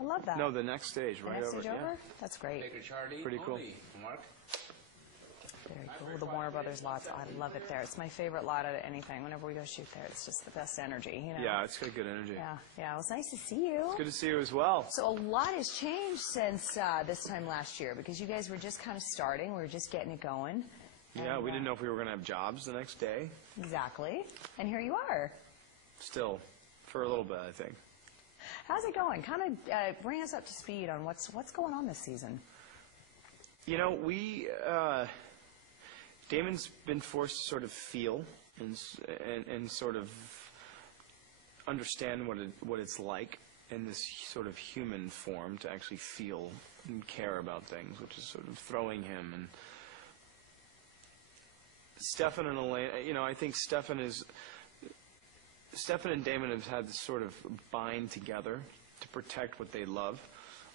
I love that. No, the next stage, right next over. stage over? Yeah. That's great. Pretty cool. Very cool. The Warner Brothers lots, I love it there. It's my favorite lot out of anything. Whenever we go shoot there, it's just the best energy, you know? Yeah, it's got good energy. Yeah. It was nice to see you. It's good to see you as well. So a lot has changed since this time last year, because you guys were just kind of starting. We were just getting it going. Yeah, we didn't know if we were going to have jobs the next day. Exactly. And here you are. Still, for a little bit, I think. How's it going? Kind of bring us up to speed on what's going on this season. You know, Damon's been forced to sort of feel and sort of understand what it's like in this sort of human form to actually feel and care about things, which is sort of throwing him. And Stefan and Elena, you know, I think Stefan and Damon have had this sort of bind together to protect what they love.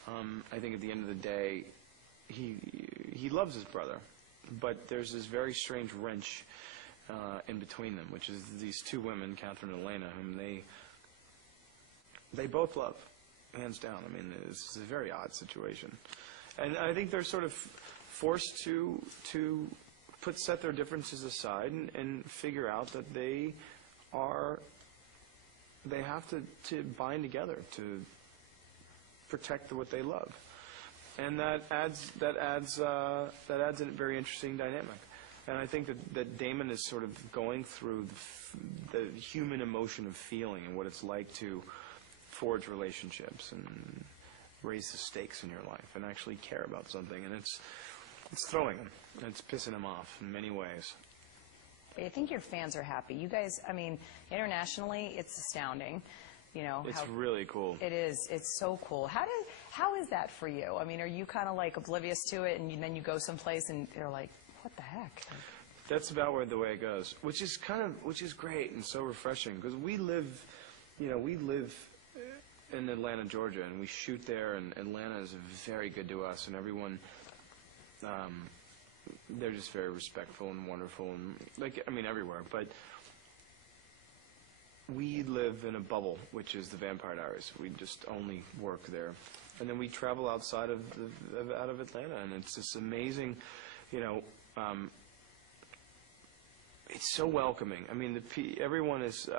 I think at the end of the day, he loves his brother, but there's this very strange wrench in between them, which is these two women, Catherine and Elena, whom they both love, hands down. I mean, it's a very odd situation, and I think they're sort of forced to set their differences aside and figure out that they have to bind together to protect what they love. And that adds a very interesting dynamic. And I think that Damon is sort of going through the human emotion of feeling and what it's like to forge relationships and raise the stakes in your life and actually care about something. And it's throwing him. And it's pissing him off in many ways. I think your fans are happy. You guys, I mean, internationally, it's astounding. You know, it's really cool. It is. It's so cool. How is that for you? I mean, are you kind of like oblivious to it, and then you go someplace and you're like, what the heck? That's about the way it goes, which is great and so refreshing, because we live in Atlanta, Georgia, and we shoot there, and Atlanta is very good to us, and everyone, they're just very respectful and wonderful, and everywhere, but we live in a bubble, which is the Vampire Diaries. We just only work there, and then we travel outside of Atlanta, and it's this amazing, you know. It's so welcoming. I mean,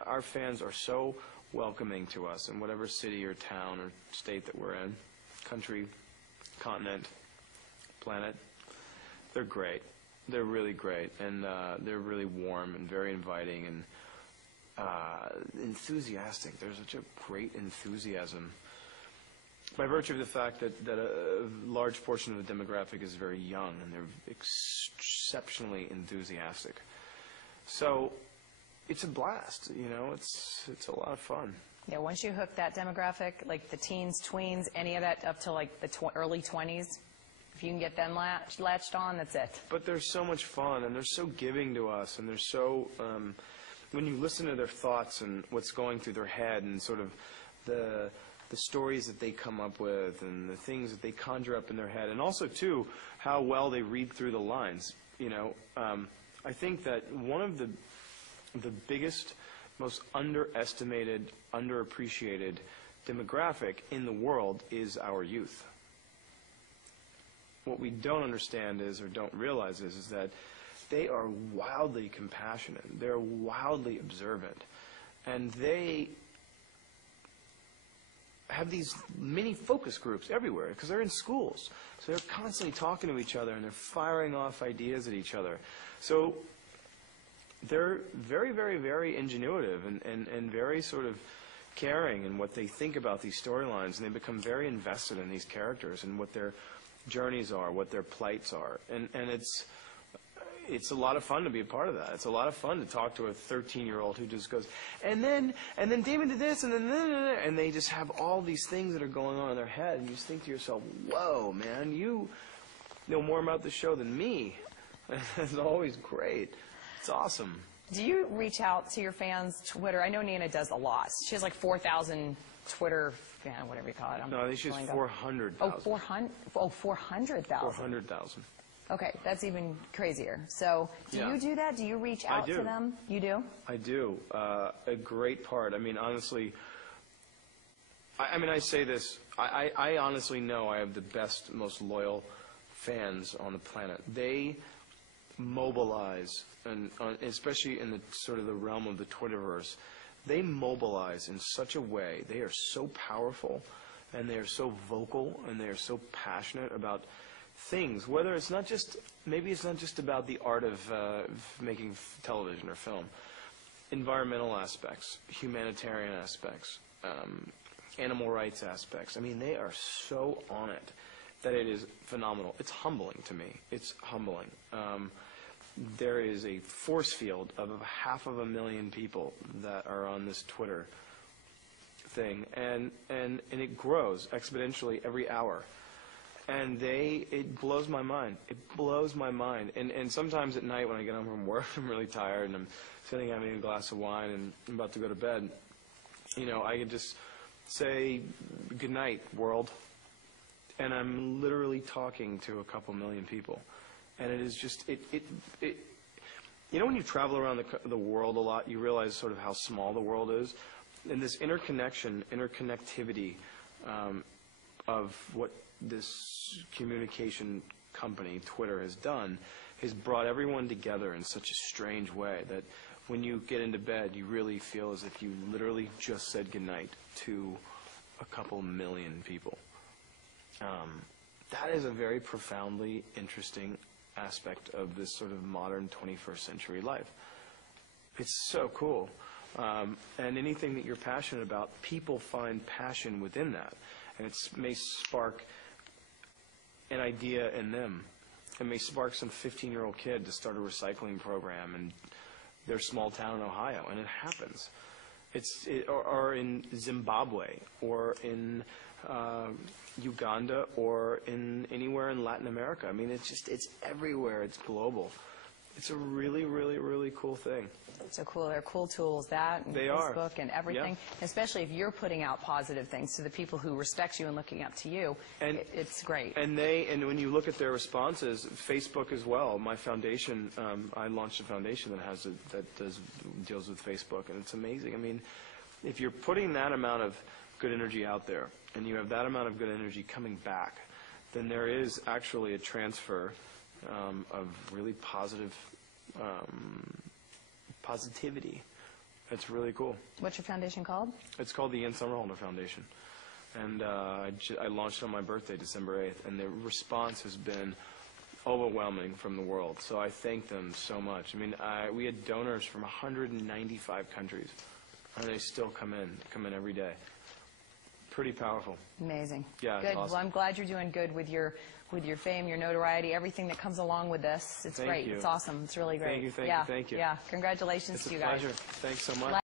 our fans are so welcoming to us in whatever city or town or state that we're in, country, continent, planet. They're great. They're really great, and they're really warm and very inviting and enthusiastic. There's such a great enthusiasm by virtue of the fact that a large portion of the demographic is very young, and they're exceptionally enthusiastic. So it's a blast, you know. It's a lot of fun. Yeah, once you hook that demographic, like the teens, tweens, any of that up to like the early 20s, if you can get them latched on, that's it. But they're so much fun, and they're so giving to us, and they're so, when you listen to their thoughts and what's going through their head and sort of the stories that they come up with and the things that they conjure up in their head, and also, too, how well they read through the lines, you know. I think that one of the biggest, most underestimated, underappreciated demographic in the world is our youth. What we don't understand or don't realize is that they are wildly compassionate. They're wildly observant. And they have these mini focus groups everywhere because they're in schools. So they're constantly talking to each other, and they're firing off ideas at each other. So they're very, very, very ingenuitive and very sort of caring in what they think about these storylines, and they become very invested in these characters and what their journeys are, what their plights are. And it's a lot of fun to be a part of that. It's a lot of fun to talk to a 13-year-old who just goes, and then Damon did this, and they just have all these things that are going on in their head, and you just think to yourself, whoa, man, you know more about the show than me. It's always great. It's awesome. Do you reach out to your fans' Twitter? I know Nina does a lot. She has like 4,000 Twitter, whatever you call it. No, I think she has 400,000. Oh, 400,000. Oh, 400,000. 400,000. Okay, that's even crazier. So, do you do that? Do you reach out to them? You do? I do. A great part. I mean, honestly, I mean, I say this, I honestly know I have the best, most loyal fans on the planet. They mobilize, and especially in the sort of the realm of the Twitterverse, they mobilize in such a way. They are so powerful, and they are so vocal, and they are so passionate about things. Whether it's not just, maybe it's not just about the art of making television or film. Environmental aspects, humanitarian aspects, animal rights aspects. I mean, they are so on it that it is phenomenal. It's humbling to me. It's humbling. There is a force field of 500,000 people that are on this Twitter thing, and it grows exponentially every hour. And it blows my mind. It blows my mind. And sometimes at night when I get home from work, I'm really tired, and I'm sitting having a glass of wine, and I'm about to go to bed. You know, I can just say, "Good night, world." And I'm literally talking to a couple million people. And it is just, you know, when you travel around the world a lot, you realize sort of how small the world is. And this interconnectivity of what this communication company, Twitter, has done, has brought everyone together in such a strange way that when you get into bed, you really feel as if you literally just said goodnight to a couple million people. That is a very profoundly interesting aspect of this sort of modern 21st century life. It's so cool. And anything that you're passionate about, people find passion within that. And it may spark an idea in them. It may spark some 15-year-old kid to start a recycling program in their small town in Ohio, and it happens. Or in Zimbabwe, or in Uganda, or in anywhere in Latin America. I mean, it's everywhere. It's global. It's a really, really, really cool thing. So cool. They're cool tools, that, and they Facebook are. and everything. Yeah. Especially if you're putting out positive things to the people who respect you and looking up to you. And it's great. And when you look at their responses, Facebook as well. My foundation, I launched a foundation that deals with Facebook, and it's amazing. I mean, if you're putting that amount of good energy out there, and you have that amount of good energy coming back, then there is actually a transfer of really positivity. It's really cool. What's your foundation called? It's called the Somerhalder Foundation. And I launched it on my birthday, December 8th, and the response has been overwhelming from the world. So I thank them so much. I mean, we had donors from 195 countries, and they still come in every day. Pretty powerful. Amazing. Yeah, good. it's awesome. Well, I'm glad you're doing good with your fame, your notoriety, everything that comes along with this. It's Thank great. you. It's awesome. It's really great. Thank you. Yeah. Congratulations It's to you a guys. pleasure. Thanks so much.